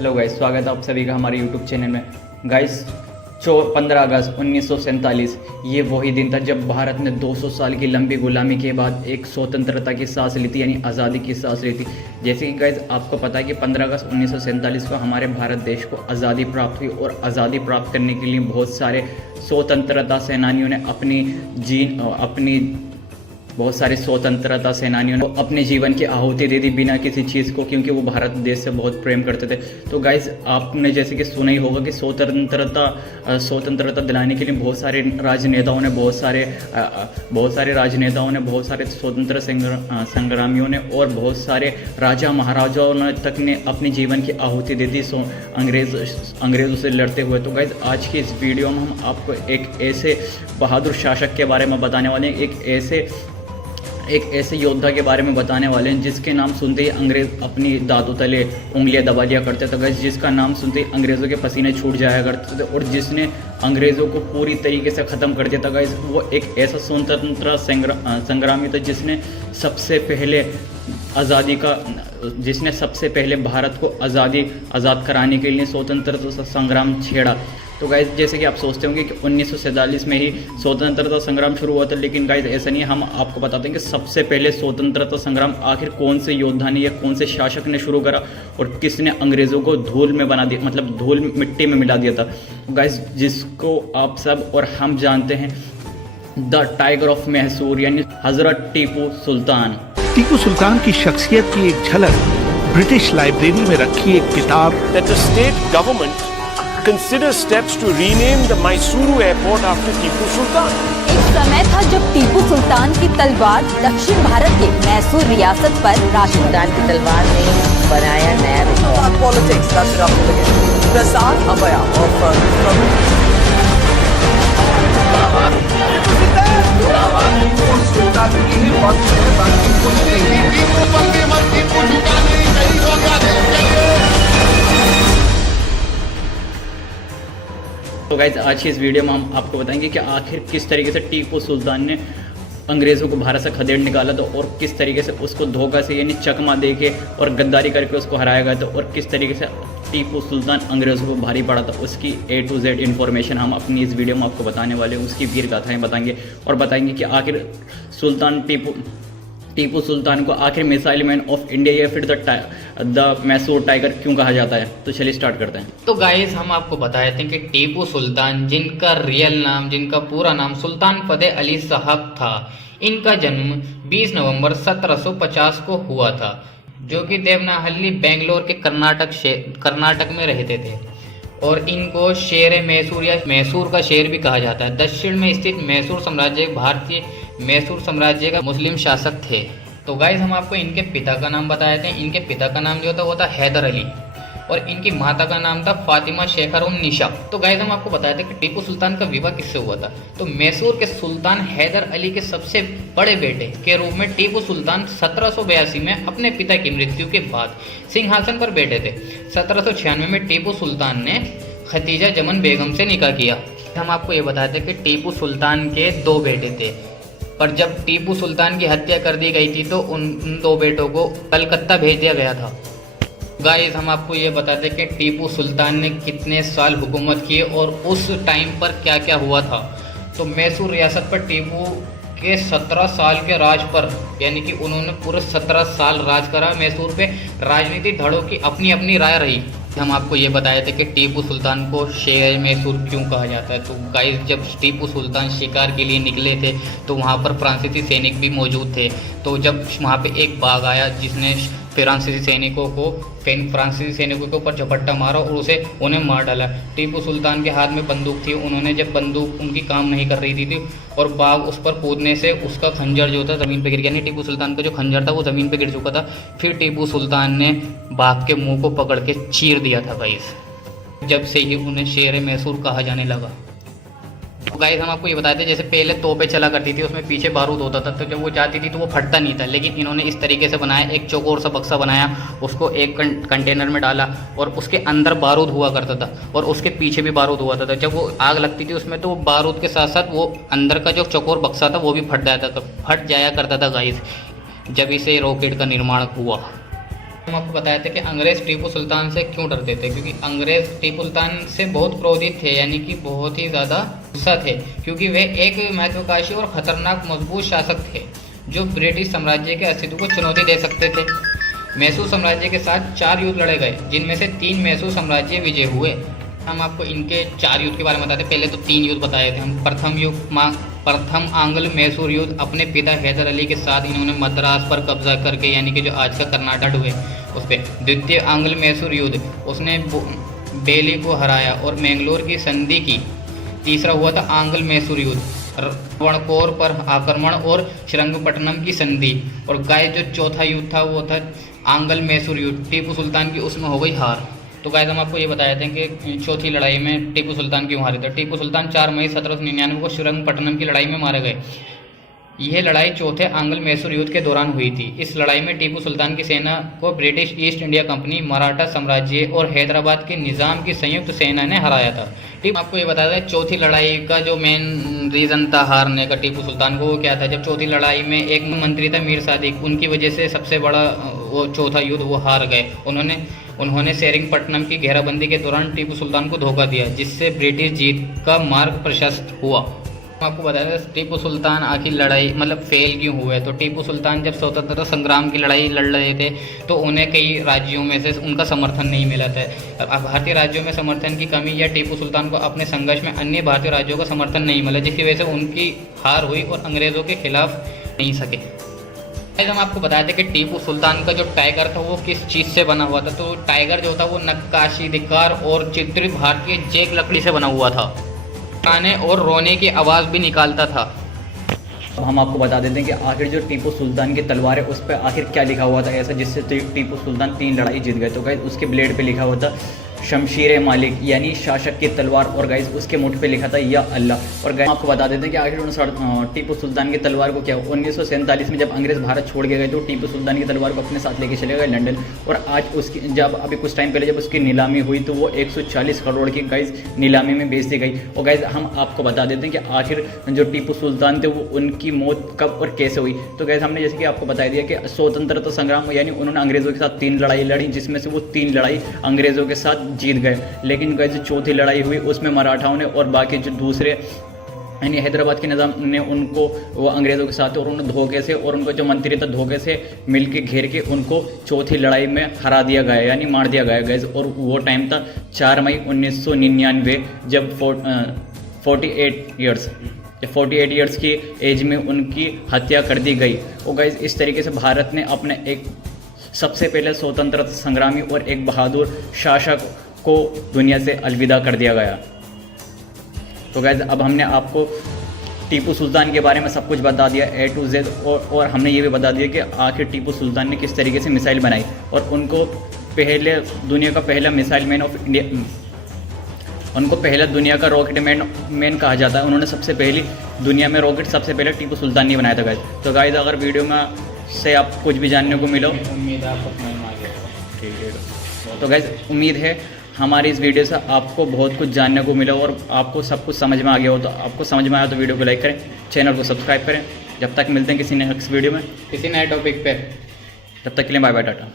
Hello guys, स्वागत है आप सभी का हमारे यूट्यूब चैनल में। गाइस 15 अगस्त 1947 ये वही दिन था जब भारत ने 200 साल की लंबी गुलामी के बाद एक स्वतंत्रता की सांस ली थी, यानी आज़ादी की सांस ली थी। जैसे कि गाइस आपको पता है कि 15 अगस्त 1947 को हमारे भारत देश को आज़ादी प्राप्त हुई और आज़ादी प्राप्त करने के लिए बहुत सारे स्वतंत्रता सेनानियों ने बहुत सारे स्वतंत्रता सेनानियों ने अपने जीवन की आहुति दे दी बिना किसी चीज़ को, क्योंकि वो भारत देश से बहुत प्रेम करते थे। तो गाइस आपने जैसे कि सुना ही होगा कि स्वतंत्रता दिलाने के लिए बहुत सारे राजनेताओं ने बहुत सारे स्वतंत्र संग्रामियों ने और बहुत सारे राजा महाराजाओं ने तक ने अपने जीवन की आहुति दे दी अंग्रेज़ों से लड़ते हुए। तो गाइस आज की इस वीडियो में हम आपको एक ऐसे बहादुर शासक के बारे में बताने वाले हैं, एक ऐसे योद्धा के बारे में बताने वाले हैं जिसके नाम सुनते ही अंग्रेज़ अपनी दांतों तले उंगलियां दबा लिया करते थे। गाइस जिसका नाम सुनते ही अंग्रेज़ों के पसीने छूट जाया करते थे और जिसने अंग्रेज़ों को पूरी तरीके से ख़त्म कर दिया था। गाइस वो एक ऐसा स्वतंत्रता संग्रामी था जिसने सबसे पहले भारत को आज़ाद कराने के लिए स्वतंत्रता संग्राम छेड़ा। तो गाइस जैसे कि आप सोचते होंगे कि 1947 में ही स्वतंत्रता संग्राम शुरू हुआ था, लेकिन गाइस ऐसा नहीं है। हम आपको बताते हैं कि सबसे पहले स्वतंत्रता संग्राम आखिर कौन से योद्धा ने या कौन से शासक ने शुरू करा और किसने अंग्रेज़ों को धूल में बना दिया, मतलब धूल मिट्टी में मिला दिया था। गाइस जिसको आप सब और हम जानते हैं, द टाइगर ऑफ मैसूर यानी हजरत टीपू सुल्तान। टीपू सुल्तान की शख्सियत की एक झलक ब्रिटिश लाइब्रेरी में रखी एक किताब that the state government consider steps to rename the Mysuru airport after Tipu Sultan. एक समय था जब टीपू सुल्तान की तलवार दक्षिण भारत के मैसूर रियासत पर सुल्तान की तलवार ने बनाया नया record. Politics started up again. Prasad Abaya of तो गाइज आज की इस वीडियो में हम आपको बताएंगे कि आखिर किस तरीके से टीपू सुल्तान ने अंग्रेज़ों को भारत से खदेड़ निकाला था और किस तरीके से उसको धोखा से यानी चकमा दे के और गद्दारी करके उसको हराया गया था और किस तरीके से टीपू सुल्तान अंग्रेज़ों को भारी पड़ा था। उसकी A to Z इन्फॉर्मेशन हम अपनी इस वीडियो में आपको बताने वाले हैं। उसकी वीर गाथाएँ बताएंगे और बताएंगे कि आखिर टीपू सुल्तान को आखिर मिसाइल मैन ऑफ इंडिया या फिर द मैसूर टाइगर क्यों कहा जाता है। तो चलिए स्टार्ट करते हैं। तो गाइस हम आपको बताए थे कि टीपू सुल्तान, जिनका रियल नाम, जिनका पूरा नाम सुल्तान फतेह अली साहब था, इनका जन्म 20 नवंबर 1750 को हुआ था, जो कि देवनाहल्ली बेंगलोर के कर्नाटक में रहते थे। और इनको शेर मैसूर या मैसूर का शेर भी कहा जाता है। दक्षिण में स्थित मैसूर साम्राज्य भारतीय मैसूर साम्राज्य का मुस्लिम शासक थे। तो गाइस हम आपको इनके पिता का नाम बताए थे। इनके पिता का नाम जो था वो था हैदर अली और इनकी माता का नाम था फातिमा शेखर निशा। तो गाइस हम आपको बताए थे कि टीपू सुल्तान का विवाह किससे हुआ था। तो मैसूर के सुल्तान हैदर अली के सबसे बड़े बेटे के रूप में टीपू सुल्तान 1782 में अपने पिता की मृत्यु के बाद सिंहासन पर बैठे थे। 1796 में टीपू सुल्तान ने खतीजा जमन बेगम से निकाह किया। हम आपको ये बताते थे कि टीपू सुल्तान के 2 बेटे थे, पर जब टीपू सुल्तान की हत्या कर दी गई थी तो उन 2 बेटों को कलकत्ता भेज दिया गया था। गाइस हम आपको ये बताते कि टीपू सुल्तान ने कितने साल हुकूमत की और उस टाइम पर क्या क्या हुआ था। तो मैसूर रियासत पर टीपू के 17 साल के राज पर, यानी कि उन्होंने पूरे 17 साल राज करा। मैसूर पे राजनीतिक धड़ों की अपनी अपनी राय रही। हम आपको ये बताए थे कि टीपू सुल्तान को शेर मैसूर क्यों कहा जाता है। तो गाइस जब टीपू सुल्तान शिकार के लिए निकले थे तो वहाँ पर फ्रांसीसी सैनिक भी मौजूद थे। तो जब वहाँ पे एक बाघ आया जिसने फ्रांसीसी सैनिकों के ऊपर झपट्टा मारा और उन्हें मार डाला। टीपू सुल्तान के हाथ में बंदूक थी। उन्होंने जब बंदूक उनकी काम नहीं कर रही थी और बाघ उस पर कूदने से उसका खंजर जो था ज़मीन पे गिर गया। नहीं, टीपू सुल्तान का जो खंजर था वो ज़मीन पे गिर चुका था। फिर टीपू सुल्तान ने बाघ के मुंह को पकड़ के चीर दिया था गाइस। जब से ही उन्हें शेर मैसूर कहा जाने लगा। गाइस हम आपको ये बताते थे जैसे पहले तोपें चला करती थी, उसमें पीछे बारूद होता था, तो जब वो जाती थी तो वो फटता नहीं था। लेकिन इन्होंने इस तरीके से बनाया, एक चौकोर सा बक्सा बनाया, उसको एक कंटेनर में डाला और उसके अंदर बारूद हुआ करता था और उसके पीछे भी बारूद हुआ था। जब वो आग लगती थी उसमें तो वो बारूद के साथ साथ वो अंदर का जो चौकोर बक्सा था वो भी फट जाया करता था गाइस। जब इसे रॉकेट का निर्माण हुआ। हम आपको बताए थे कि अंग्रेज टीपू सुल्तान से क्यों डरते थे, क्योंकि अंग्रेज टीपू सुल्तान से बहुत क्रोधित थे, यानी कि बहुत ही ज़्यादा गुस्सा थे, क्योंकि वे एक महत्वाकांक्षी और खतरनाक मजबूत शासक थे जो ब्रिटिश साम्राज्य के अस्तित्व को चुनौती दे सकते थे। मैसूर साम्राज्य के साथ 4 युद्ध लड़े गए, जिनमें से 3 मैसूर साम्राज्य विजय हुए। हम आपको इनके 4 युद्ध के बारे में बताते। पहले तो 3 युद्ध बताए थे हम। प्रथम आंग्ल मैसूर युद्ध, अपने पिता हैदर अली के साथ इन्होंने मद्रास पर कब्जा करके, यानी कि जो आज का कर्नाटक हुए उस पर। द्वितीय आंग्ल मैसूर युद्ध, उसने बेली को हराया और मैंगलोर की संधि की। तीसरा हुआ था आंग्ल मैसूर युद्ध, रणकोर पर आक्रमण और श्रीरंगपट्टनम की संधि। और गाइस जो चौथा युद्ध था वो था आंग्ल मैसूर युद्ध, टीपू सुल्तान की उसमें हो गई हार। तो गाइस हम आपको ये बताए थे कि चौथी लड़ाई में टीपू सुल्तान क्यों हारे थे। टीपू सुल्तान 4 मई 1799 को श्रीरंगपट्टनम की लड़ाई में मारे गए। यह लड़ाई चौथे आंग्ल मैसूर युद्ध के दौरान हुई थी। इस लड़ाई में टीपू सुल्तान की सेना को British east India company, Maratha साम्राज्य और हैदराबाद के निज़ाम की संयुक्त सेना ने हराया था। आपको ये बताया था चौथी लड़ाई का जो मेन रीज़न था हारने का टीपू सुल्तान को, वो क्या था। जब चौथी लड़ाई में एक मंत्री था मीर सादिक, उनकी वजह से सबसे बड़ा वो चौथा युद्ध वो हार गए। उन्होंने सेरिंगपट्टनम की घेराबंदी के दौरान टीपू सुल्तान को धोखा दिया, जिससे ब्रिटिश जीत का मार्ग प्रशस्त हुआ। आपको बताया टीपू सुल्तान आखिर लड़ाई मतलब फेल क्यों हुए। तो टीपू सुल्तान जब स्वतंत्रता संग्राम की लड़ाई लड़ रहे थे तो उन्हें कई राज्यों में से उनका समर्थन नहीं मिला था। भारतीय राज्यों में समर्थन की कमी या टीपू सुल्तान को अपने संघर्ष में अन्य भारतीय राज्यों का समर्थन नहीं मिला, जिसकी वजह से उनकी हार हुई और अंग्रेज़ों के खिलाफ नहीं सके। हम आपको बताया था कि टीपू सुल्तान का जो टाइगर था वो किस चीज़ से बना हुआ था। तो टाइगर जो था वो नक्काशीदार और चित्रित भारतीय जेक लकड़ी से बना हुआ था। गाने और रोने की आवाज़ भी निकालता था। अब हम आपको बता देते हैं कि आखिर जो टीपू सुल्तान की तलवार है उस पर आखिर क्या लिखा हुआ था ऐसा जिससे टीपू सुल्तान 3 लड़ाई जीत गए। तो गाइस उसके ब्लेड पे लिखा हुआ था शमशीर मालिक, यानी शासक की तलवार, और गाइस उसके मुठ पे लिखा था या अल्लाह। और गाइस आपको बता देते हैं कि आखिर टीपू सुल्तान की तलवार को क्या 1947 में जब अंग्रेज़ भारत छोड़ के गए तो टीपू सुल्तान की तलवार को अपने साथ लेके चले गए लंदन। और आज उसकी जब अभी कुछ टाइम पहले जब उसकी नीलामी हुई तो वो 140 करोड़ की गाइस नीलामी में बेच दी गई। और गाइस हम आपको बता देते हैं कि आखिर जो टीपू सुल्तान थे वो उनकी मौत कब और कैसे हुई। तो गाइस हमने जैसे कि आपको बता दिया कि स्वतंत्रता संग्राम यानी उन्होंने अंग्रेज़ों के साथ 3 लड़ाई लड़ी, जिसमें से वो 3 लड़ाई अंग्रेज़ों के साथ जीत गए। लेकिन गाइस जो चौथी लड़ाई हुई उसमें मराठाओं ने और बाकी जो दूसरे यानी हैदराबाद के निज़ाम ने उनको वो अंग्रेज़ों के साथ और उन्होंने धोखे से और उनको जो मंत्री था धोखे से मिलके घेर के उनको चौथी लड़ाई में हरा दिया गया यानी मार दिया गया गाइस। और वो टाइम था 4 मई 1999 जब 48 ईयर्स की एज में उनकी हत्या कर दी गई। और गाइस इस तरीके से भारत ने अपने एक सबसे पहले स्वतंत्रता संग्रामी और एक बहादुर शासक को दुनिया से अलविदा कर दिया गया। तो गाइस अब हमने आपको टीपू सुल्तान के बारे में सब कुछ बता दिया A to Z, और हमने ये भी बता दिया कि आखिर टीपू सुल्तान ने किस तरीके से मिसाइल बनाई और उनको दुनिया का पहला मिसाइल मैन ऑफ इंडिया, उनको पहला दुनिया का रॉकेट मैन कहा जाता है। उन्होंने सबसे पहली दुनिया में रॉकेट सबसे पहले टीपू सुल्तान ने बनाया था गाइस। तो गाइस अगर वीडियो में से आप कुछ भी जानने को मिलो, उम्मीद है आपको समझ में आ गया। ठीक है। तो गाइस उम्मीद है हमारी इस वीडियो से आपको बहुत कुछ जानने को मिला और आपको सब कुछ समझ में आ गया हो। तो आपको समझ में आया तो वीडियो को लाइक करें, चैनल को सब्सक्राइब करें। जब तक मिलते हैं किसी नेक्स्ट वीडियो में किसी नए टॉपिक पे, तब तक के लिए बाय बाय टाटा।